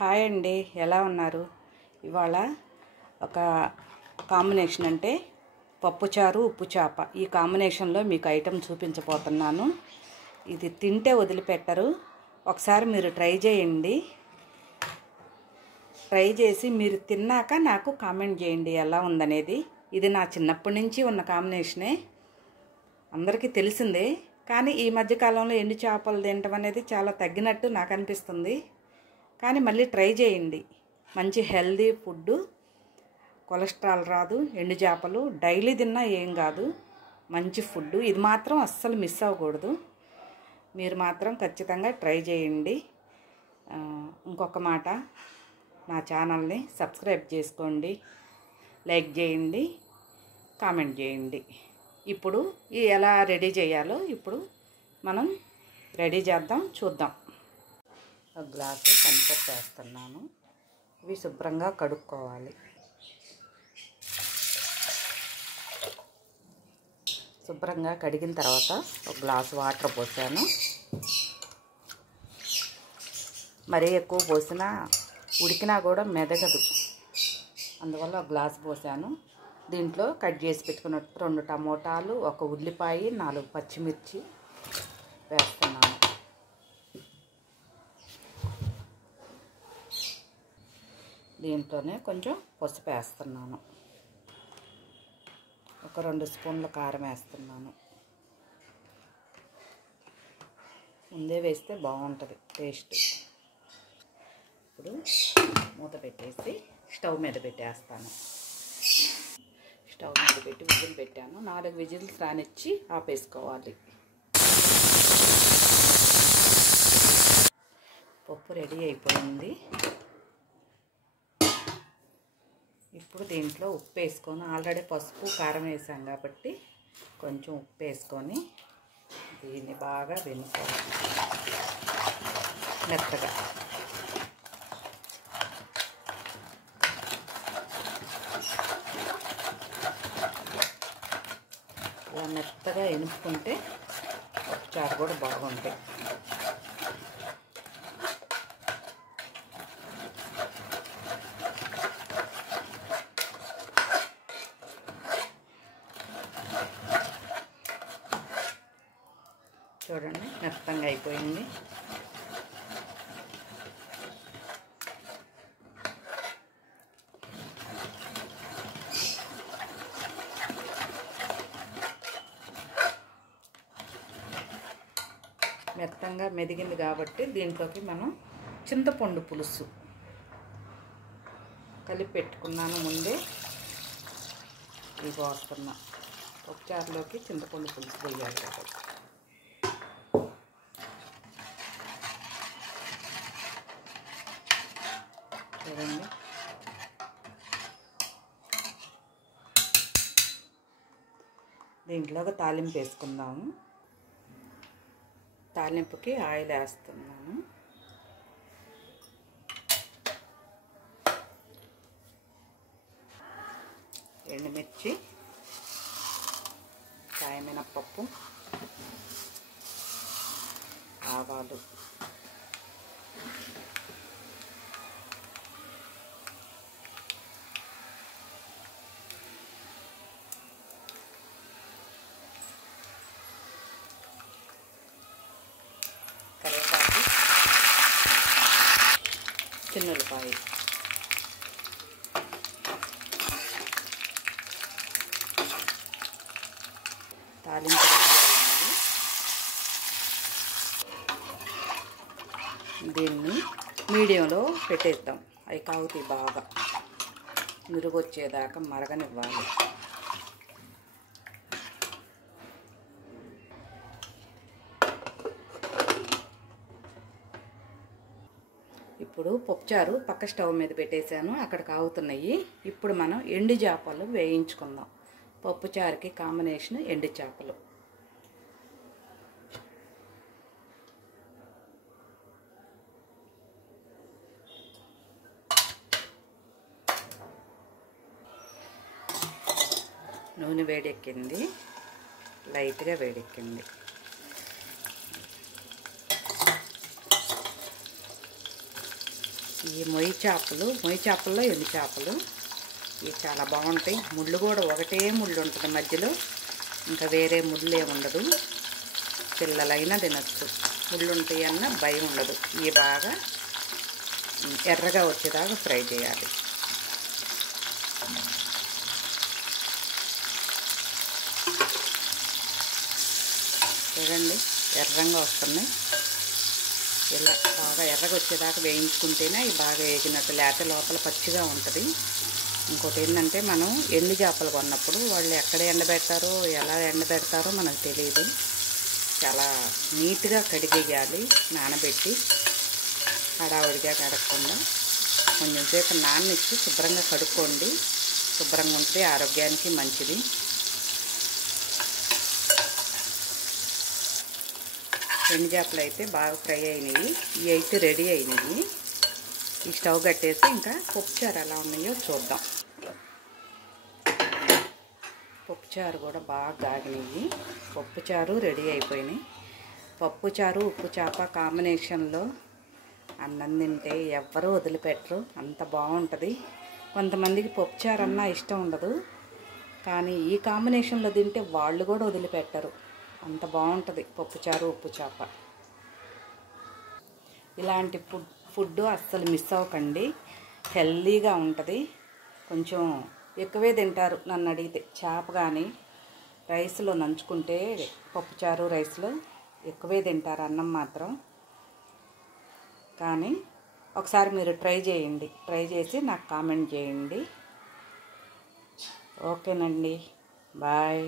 Hi అండి, ఎలా ఉన్నారు? ఇవాళ ఒక కాంబినేషన్ అంటే పప్పుచారు ఉప్పు చేప. ఈ కాంబినేషన్లో మీకు ఐటెం చూపించబోతున్నాను. ఇది తింటే వదిలిపెట్టరు. ఒకసారి మీరు ట్రై చేయండి. ట్రై చేసి మీరు తిన్నాక నాకు కామెంట్ చేయండి ఎలా ఉందనేది. ఇది నా చిన్నప్పటి నుంచి ఉన్న కాంబినేషనే, అందరికీ తెలిసిందే. కానీ ఈ మధ్యకాలంలో ఎండు చేపలు తినటం అనేది చాలా తగ్గినట్టు నాకు అనిపిస్తుంది. కానీ మళ్ళీ ట్రై చేయండి. మంచి హెల్దీ ఫుడ్, కొలెస్ట్రాల్ రాదు. ఎండు చేపలు డైలీ తిన్నా ఏం కాదు, మంచి ఫుడ్. ఇది మాత్రం అస్సలు మిస్ అవ్వకూడదు. మీరు మాత్రం ఖచ్చితంగా ట్రై చేయండి. ఇంకొక మాట, నా ఛానల్ని సబ్స్క్రైబ్ చేసుకోండి, లైక్ చేయండి, కామెంట్ చేయండి. ఇప్పుడు ఎలా రెడీ చేయాలో ఇప్పుడు మనం రెడీ చేద్దాం, చూద్దాం. ఒక గ్లాసు కందిపప్పు వేస్తున్నాను. ఇవి శుభ్రంగా కడుక్కోవాలి. శుభ్రంగా కడిగిన తర్వాత ఒక గ్లాసు వాటర్ పోసాను. మరీ ఎక్కువ పోసినా ఉడికినా కూడా మెదగదు, అందువల్ల ఒక గ్లాసు పోసాను. దీంట్లో కట్ చేసి పెట్టుకున్న 2 టమోటాలు, 1 ఉల్లిపాయ, 4 పచ్చిమిర్చి వేస్తున్నాను. దీంట్లోనే కొంచెం పసుపు వేస్తున్నాను. ఒక 2 స్పూన్ల కారం వేస్తున్నాను. ముందే వేస్తే బాగుంటుంది టేస్ట్. ఇప్పుడు మూత పెట్టేసి స్టవ్ మీద పెట్టేస్తాను. స్టవ్ మీద పెట్టి విజిల్ పెట్టాను. 4 విజిల్స్ రానిచ్చి ఆపేసుకోవాలి. పప్పు రెడీ అయిపోయింది. ఇప్పుడు దీంట్లో ఉప్పు వేసుకొని, ఆల్రెడీ పసుపు కారం వేసాం కాబట్టి కొంచెం ఉప్పు వేసుకొని దీన్ని బాగా వెనుకోవాలి మెత్తగా. ఇలా మెత్తగా ఎనుపుకుంటే పప్పుచారు కూడా బాగుంటాయి. చూడండి, మెత్తంగా అయిపోయింది. మెత్తంగా మెదిగింది కాబట్టి దీంట్లోకి మనం చింతపండు పులుసు కలిపి పెట్టుకున్నాను ముందే. ఇవి పోస్తున్నా. పప్పుచారులోకి చింతపండు పులుసు వేయాలి కాబట్టి. చూడండి, దీంట్లో ఒక తాలింపు వేసుకుందాము. తాలింపుకి ఆయిల్ వేస్తున్నాను. ఎండుమిర్చి, కాయమినపప్పు, ఆవాలు, కరివేపాకు, చిన్నులపాయ, తాలింపు. దీన్ని మీడియంలో పెట్టేద్దాం. అవి కాగుతాయి బాగా, మురుగొచ్చేదాకా మరగనివ్వాలి. ఇప్పుడు పప్పుచారు పక్క స్టవ్ మీద పెట్టేశాను, అక్కడ కాగుతున్నాయి. ఇప్పుడు మనం ఎండు చేపలు వేయించుకుందాం. పప్పుచారుకి కాంబినేషన్ ఎండు చేపలు. నూనె వేడెక్కింది, లైట్గా వేడెక్కింది. ఈ మొయ్యి చేపల్లో ఎండు చేపలు ఇవి చాలా బాగుంటాయి. ముళ్ళు కూడా ఒకటే ముళ్ళు ఉంటుంది మధ్యలో, ఇంకా వేరే ముళ్ళు ఏముండదు. పిల్లలైనా తినచ్చు, ముళ్ళు ఉంటాయి అన్న భయం ఉండదు. ఇవి బాగా ఎర్రగా వచ్చేదాకా ఫ్రై చేయాలి. చూడండి ఎర్రంగా వస్తున్నాయి. ఇలా బాగా ఎర్రగా వచ్చేదాకా వేయించుకుంటేనే ఇవి బాగా వేగినట్టు, లేకపోతే లోపల పచ్చిగా ఉంటుంది. ఇంకోటి ఏంటంటే, మనం ఎండు చేపలు కొన్నప్పుడు వాళ్ళు ఎక్కడ ఎండబెడతారో ఎలా ఎండబెడతారో మనకు తెలియదు. చాలా నీట్గా కడిగేయాలి, నానబెట్టి హడావుడిగా కడగకుండా కొంచెం సేపు నాననిచ్చి శుభ్రంగా కడుక్కోండి. శుభ్రంగా ఉంటుంది, ఆరోగ్యానికి మంచిది. ఎండు చేపలు అయితే బాగా ఫ్రై అయినాయి. ఇవి అయితే రెడీ అయినాయి. ఈ స్టవ్ కట్టేసి ఇంకా పప్పుచారు ఎలా ఉన్నాయో చూద్దాం. పప్పుచారు కూడా బాగా కాగినాయి. పప్పుచారు రెడీ అయిపోయినాయి. పప్పుచారు ఉప్పు చేప కాంబినేషన్లో అన్నం తింటే ఎవ్వరూ వదిలిపెట్టరు, అంత బాగుంటుంది. కొంతమందికి పప్పుచారు అన్నా ఇష్టం ఉండదు, కానీ ఈ కాంబినేషన్లో తింటే వాళ్ళు కూడా వదిలిపెట్టరు, అంత బాగుంటుంది పప్పుచారు ఉప్పు చేప. ఇలాంటి ఫుడ్ అస్సలు మిస్ అవ్వకండి, హెల్దీగా ఉంటుంది. కొంచెం ఎక్కువే తింటారు నన్ను అడిగితే. చేప కానీ రైస్లో నంచుకుంటే, పప్పుచారు రైస్లో ఎక్కువే తింటారు, అన్నం మాత్రం. కానీ ఒకసారి మీరు ట్రై చేయండి, ట్రై చేసి నాకు కామెంట్ చేయండి. ఓకేనండి, బాయ్.